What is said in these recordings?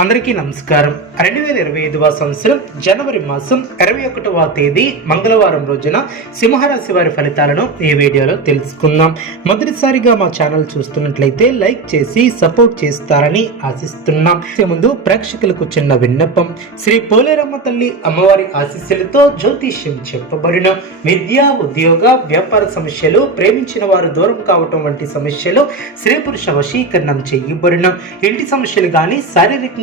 అందరికీ నమస్కారం. రెండు వేల ఇరవై ఐదవ సంవత్సరం జనవరి మాసం ఇరవై ఒకటవ తేదీ మంగళవారం రోజున సింహరాశి వారి ఫలితాలను ఈ వీడియోలో తెలుసుకుందాం. మొదటిసారిగా మా ఛానల్ చూస్తున్నట్లయితే లైక్ చేసి సపోర్ట్ చేస్తారని ఆశిస్తున్నాం. ముందు ప్రేక్షకులకు చిన్న విన్నపం. శ్రీ పోలేరమ్మ తల్లి అమ్మవారి ఆశీస్సులతో జ్యోతిష్యం చెప్పబడిన విద్య ఉద్యోగ వ్యాపార సమస్యలు ప్రేమించిన వారు దూరం కావటం వంటి సమస్యలు స్త్రీ పురుష వశీకరణం చేయబడిన ఇంటి సమస్యలు కానీ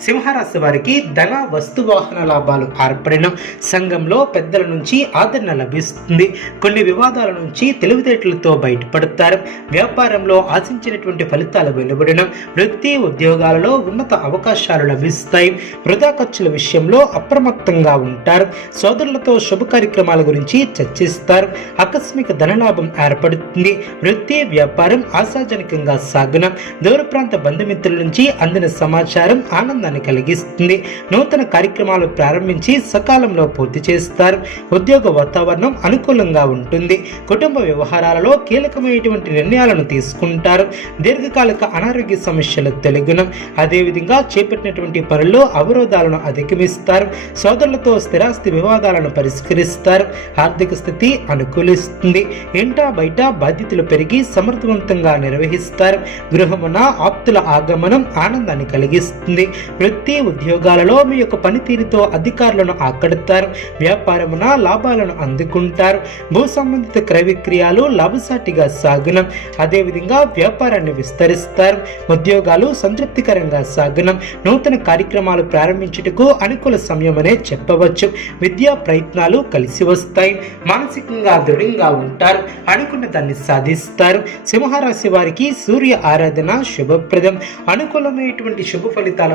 సింహరాశి వారికి ధన వస్తు వాహన లాభాలు ఏర్పడిన సంఘంలో పెద్దల నుంచి ఆదరణ లభిస్తుంది. కొన్ని వివాదాల నుంచి తెలివితేటలతో బయటపడతారు. వ్యాపారంలో ఆశించినటువంటి ఫలితాలు వెలువడిన వృత్తి ఉద్యోగాలలో ఉన్నత అవకాశాలు లభిస్తాయి. వృధా ఖర్చుల విషయంలో అప్రమత్తంగా ఉంటారు. సోదరులతో శుభ కార్యక్రమాల గురించి చర్చిస్తారు. ఆకస్మిక ధనలాభం ఏర్పడుతుంది. వృత్తి వ్యాపారం ఆశాజనకంగా సాగున దూర ప్రాంత బంధుమిత్రుల నుంచి అందిన సమాచారం ఆనందాన్ని కలిగిస్తుంది. నూతన కార్యక్రమాలు ప్రారంభించి సకాలంలో పూర్తి చేస్తారు. ఉద్యోగ వాతావరణం అనుకూలంగా ఉంటుంది. కుటుంబ వ్యవహారాలలో కీలకమైనటువంటి నిర్ణయాలను తీసుకుంటారు. దీర్ఘకాలిక అనారోగ్య సమస్యలు తెలుగున అదేవిధంగా చేపట్టినటువంటి పనుల్లో అవరోధాలను అధిగమిస్తారు. సోదరులతో స్థిరాస్తి వివాదాలను పరిష్కరిస్తారు. ఆర్థిక స్థితి అనుకూలిస్తుంది. ఇంటా బయట బాధ్యతలు పెరిగి సమర్థవంతంగా నిర్వహిస్తారు. గృహమున ఆప్తుల ఆగమనం ఆనందాన్ని కలిగిస్తుంది. వృత్తి ఉద్యోగాలలో మీ యొక్క పనితీరుతో అధికారులను ఆకడతారు వ్యాపారమున లాభాలను అందుకుంటారు. భూ సంబంధిత క్రయ విక్రయాలు లాభసాటిగా సాగున. అదేవిధంగా వ్యాపారాన్ని విస్తరిస్తారు. ఉద్యోగాలు సంతృప్తికరంగా సాగున. నూతన కార్యక్రమాలు ప్రారంభించుటకు అనుకూల సమయమనే చెప్పవచ్చు. విద్యా ప్రయత్నాలు కలిసి వస్తాయి. మానసికంగా దృఢంగా ఉంటారు. అనుకున్న దాన్ని సాధిస్తారు. సింహరాశి వారికి సూర్య ఆరాధన శుభప్రదం. అనుకూలమైనటువంటి శుభ ఫలితాల